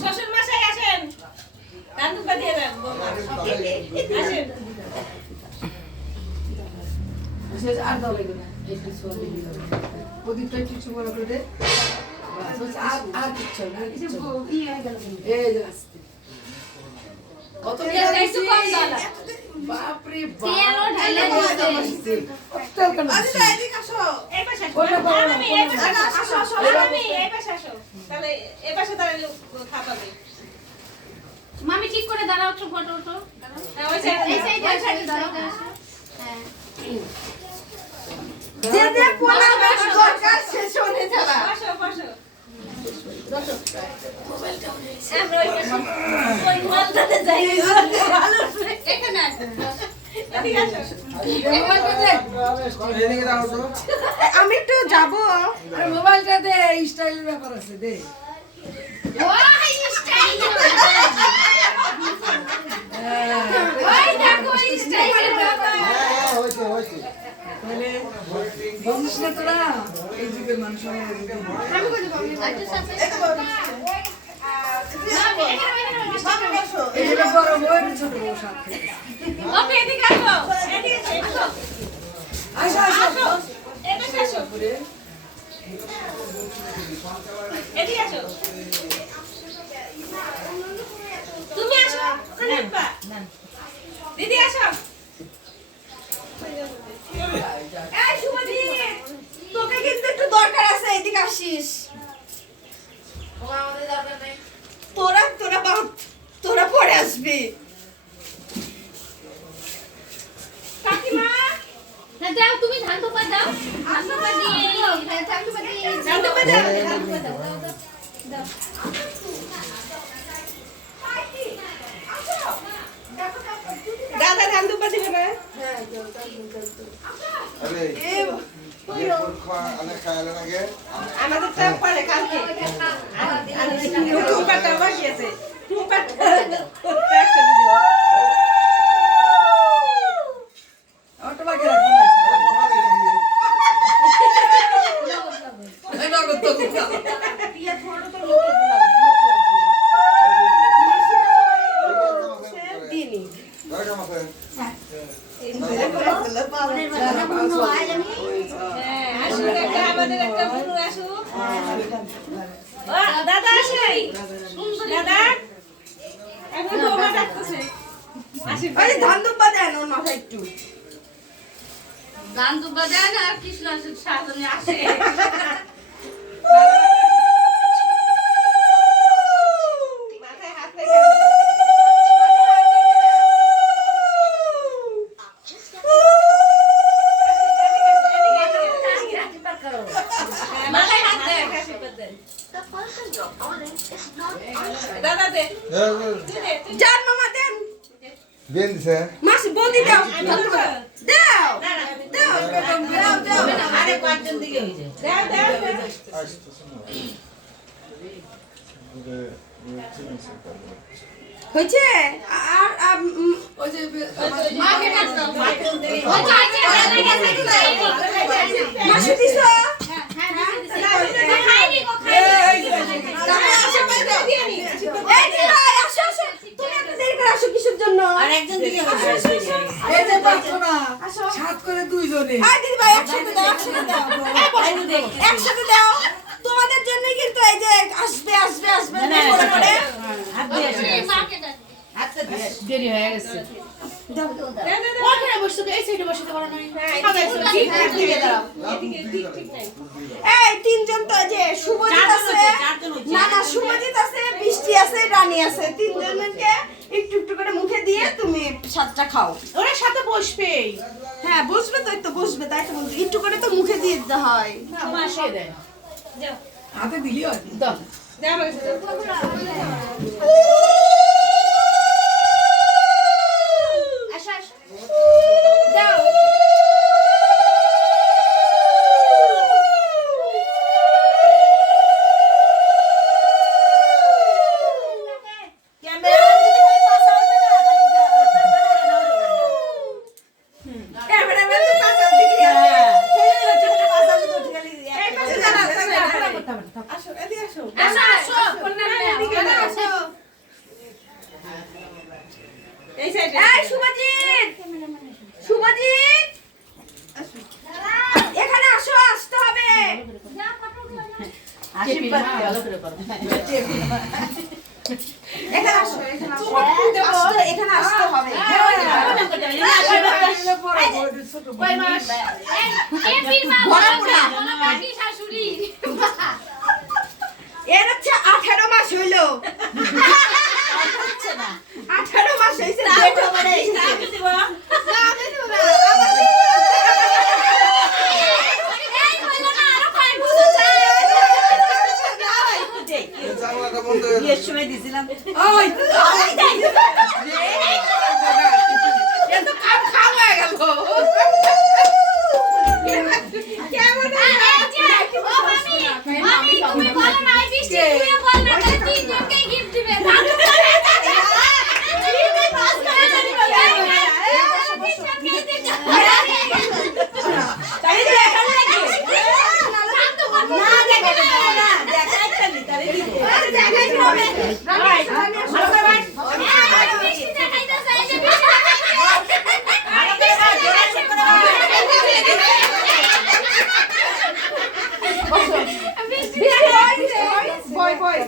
শ্বশুর মশাই আসেন, ধান দুব্বা দিয়ে দেন আসেন। আর দাও লাগবে না, একটু সোয়া দিবি প্রদীপটা কিছু বড় করে দে। আর কিচ্ছু না, এই যে আসতে কত একটু কম দাও। বাপ রে তেলও ঢালে দিতে। আচ্ছা এদিকে আসো। এই পাশে আসো। ওটা বড় না, আমি এই পাশে আসো। আমি এই পাশে আসো। তাহলে এই পাশে দাঁড়ালে খাপাবে। মামি ঠিক করে দাঁড়াও তো, ফটো ওঠো। হ্যাঁ, ওই সাইডে এই সাইডে ওই সাইডে দাঁড়াও। দাঁড়াও। হ্যাঁ। যে যে পোলা বেশ দরকার শেষ হয়ে যাবে। বসো বসো। আমরা ওই পাশে ওই মালটাতে যাই। ভালো এখানে আসো। এদিকে আসো। এদিকে দাও তো। আমি একটু যাবো। আরে মোবাইলটা দে, স্টাইলের ব্যাপার আছে দে। ওই স্টাইল। ওই দেখো ওই স্টাইলের ব্যাপার। তাহলে বলিস না তোরা, এই যুগের মানুষ হয় এই যুগের মানুষ। আমি কই দেব? একটু সাথে। মামি এখানে বসো। এই যেটা বড় বউ, এটা ছোট বউ সাথে। ওকে এদিকে আসো। এদিকে আসো। আসো আসো। এই পাশে আসো। এদিকে আসো। তুমি আসো। সানিপা। দিদি আসো। এই সুমতি, তোকে কিন্তু একটু দরকার আছে, এদিকে আসিস। তোরা বাপ, তোরা পরে আসবি। কাকিমা না দাও, তুমি ধান দুব্বা দাও। ধান দুব্বা দিয়ে ধান দুব্বা দিয়ে ধান দুব্বা দাও। ধান দুব্বা দাও। দাও। দাদা ধান দুব্বা দিবে না? अरे ये पुरखा अने खायला लगे আমাদের তো পরে কালকে। আর টুপাটা বাকি আছে। টুপাটা অটো বাকি রাখো না। এই নগদ তো দিতা। बैठो मत হ্যাঁ, আসুক একটা, আমাদের একটা বুনু আসুক। ও, দাদা আসে। দাদা এখন বৌমা ডাকতেছে। আসুক। ওই ধান দুব্বা দেন ওর মাথায় একটু। ধান দুব্বা দেন আর কৃষ্ণ শাসনে আসে। মাথায় হাত রেখে মাথায় হাত দে, আশীর্বাদ দেন। দাদা দে। তুই দে, তুই দে। যান মামা দেন। बेन दिसे মাসি বৌদি দাও। দাও। দাঁড়া, দাও। আরে কয়েকজন দিকে হয়ে যায়। দাও, দাও, দাও। आज तो सुनो ये चिकन से कर दो হয়েছে? আর ওই যে মাকে ডাক দাও। ওই যে আছে দাদা গেছে। মাসি দিছো? হ্যাঁ দিছি। খাইনি গো এই যে তাহলে আসো বাইরে। এই দি ভাই আসো আসো। তুমি এত দেরি করে আসো কিসের জন্য? আর একজন দিকে এই যে পাচ্ছ না, সাত করে দুইজনে। আয় দিদি ভাই একসাথে দাও, একসাথে দাও। একসাথে দাও। তোমাদের জন্যই কিন্তু এই যে আসবে আসবে আসবে করে করে। মাকে ডাক। দেরি হয়ে গেছে। ওখানে বসতে এই সাইডে বসতে পারো না। এই তিনজন তো এই যে শুভজিৎ আছে, না না শুভজিৎ আছে, বৃষ্টি আছে, রানী আছে, তিনজনকে একটু একটু করে মুখে দিয়ে তুমি সাতটা খাও। ওরা সাথে বসবে। হ্যাঁ বসবে তো, এই তো বসবে, তাই তো বলছি একটু করে তো মুখে দিয়ে দিতে হয়। মাসে দেয়। যাও, হাতে দিলি হয়। দাও। যাও আমার কাছে যাও। আসো আসো। যাও। ক্যামেরাম্যান তো পাশার দিকে আছে। এই পাশে দাঁড়াও, আসো এদিকে আসো। আসো আসো। কোন না আসো। এখানে আসো, এখানে আসো। এখানে আসতে হবে। এর হচ্ছে 18 মাস হইলো। 18 মাস হইছে। না, আমি দেব না। জানলাটা বন্ধ হয়ে গেল। ওই এত কাম খাওয়া হয়ে গেল বয় বয়